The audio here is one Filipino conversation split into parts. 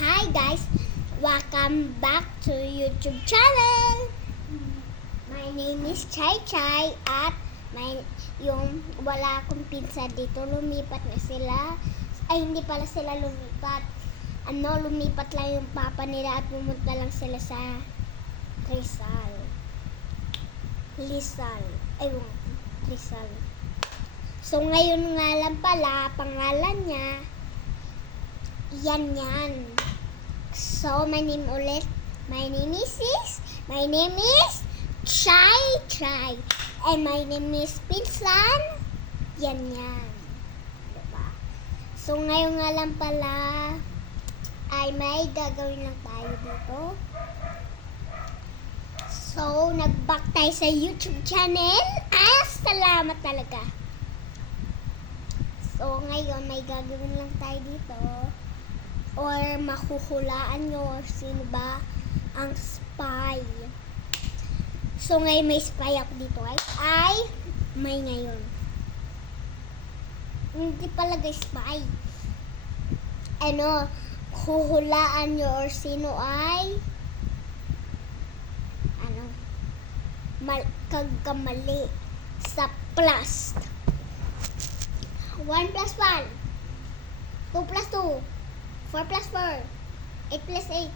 Hi guys! Welcome back to YouTube channel! My name is Chai Chai at yung wala akong pinsan dito, lumipat na sila. Ay, hindi pala sila lumipat. Lumipat lang yung papa nila at pumunta lang sila sa Rizal. So, ngayon nga lang pala, pangalan niya, yan. So, my name is Chai Chai. And my name is Pinsan, yan. Diba? So, ngayon nga lang pala, ay may gagawin lang tayo dito. So, nag-back tayo sa YouTube channel. Salamat talaga. So, ngayon, may gagawin lang tayo dito. Or makuhulaan nyo or sino ba ang spy. So, ngayon may spy ako dito, guys. May ngayon. Hindi pala guys spy. Huhulaan nyo or sino ay kagkamali sa plus. 1 plus 1, 2 plus 2, 4 plus 4, 8 plus 8,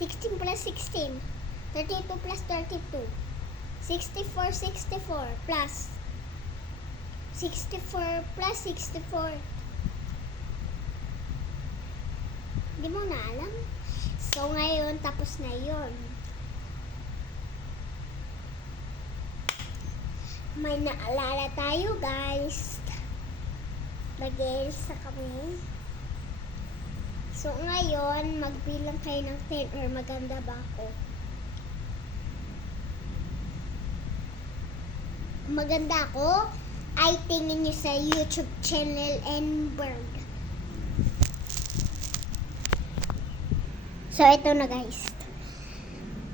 16 plus 16, 32 plus 32, 64 plus 64 plus 64. Hindi mo na alam? So, ngayon, tapos na yun. May naalala tayo, guys. Mag-elsa kami. So, ngayon, magbilang kayo ng 10 or maganda ba ako? Maganda ako? Ay, tingin nyo sa YouTube channel and Bird. So, ito na guys.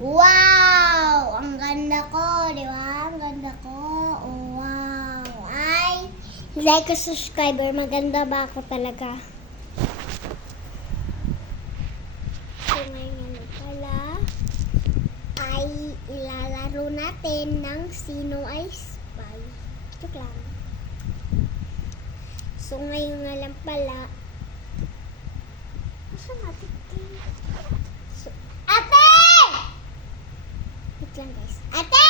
Wow! Ang ganda ko, di ba? Ang ganda ko. Oh, wow! Ay, like a subscriber. Maganda ba ako talaga? So, ngayon pala ay ilalaro natin ng sino ay spy. Ito lang. So, ngayon nga lang pala. Saan natin? So, ate! Wait lang guys. Ate!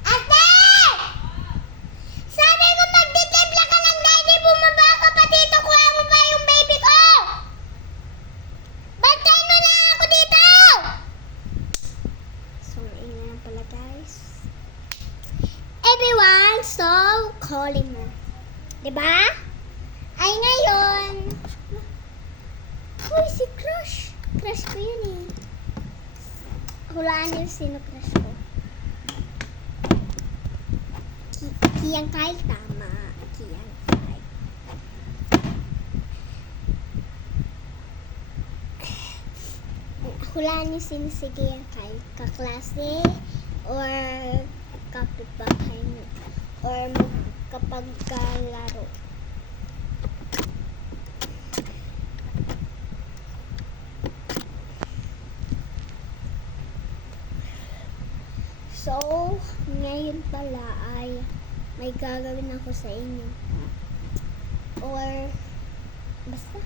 Ate! Sabi ko magtitimpla ka ng daddy, bumaba ka pa dito, kuha mo pa yung baby ko! Bantayin mo na ako dito! So, ngayon lang pala guys. Everyone, so, calling mo. Diba? Ay ngayon. Uy, si Crush. Crush ko yun eh. Hulaan niyo sino crush ko. Kian Kyle, tama. Kian Kyle. Hulaan niyo sino si Kian Kyle. Kaklase or kapitbahay niyo. Or kapag kalaro. So, ngayon pala ay may gagawin ako sa inyo. Or, basta.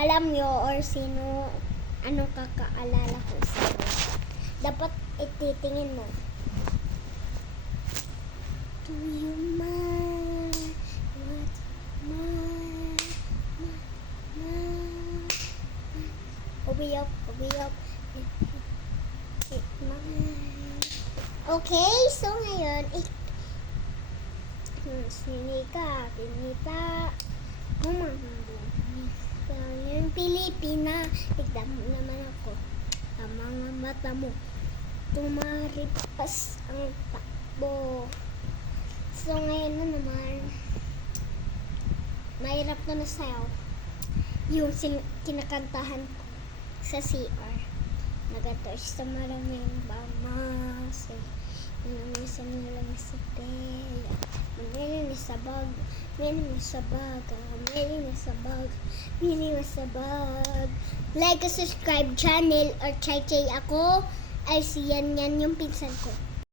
Alam nyo or sino, anong kakaalala ko sa inyo. Dapat ititingin mo. Do you mind what Ubi up. Okay, so ngayon, sinika, pinita, yung Pilipina, tignan mo naman ako, ang mga mata mo, tumaripas ang takbo. So ngayon na naman, mahirap na sayaw, yung kinakantahan sa CR. Nagatos sa maraming bamase. Minamiss sa Teya. Minimiss sa bag. Minimiss sa bag. Minimiss sa bag. Minimiss sa bag. Like, subscribe channel or chay-chay ako. Ay, siyan yan yung pinsan ko.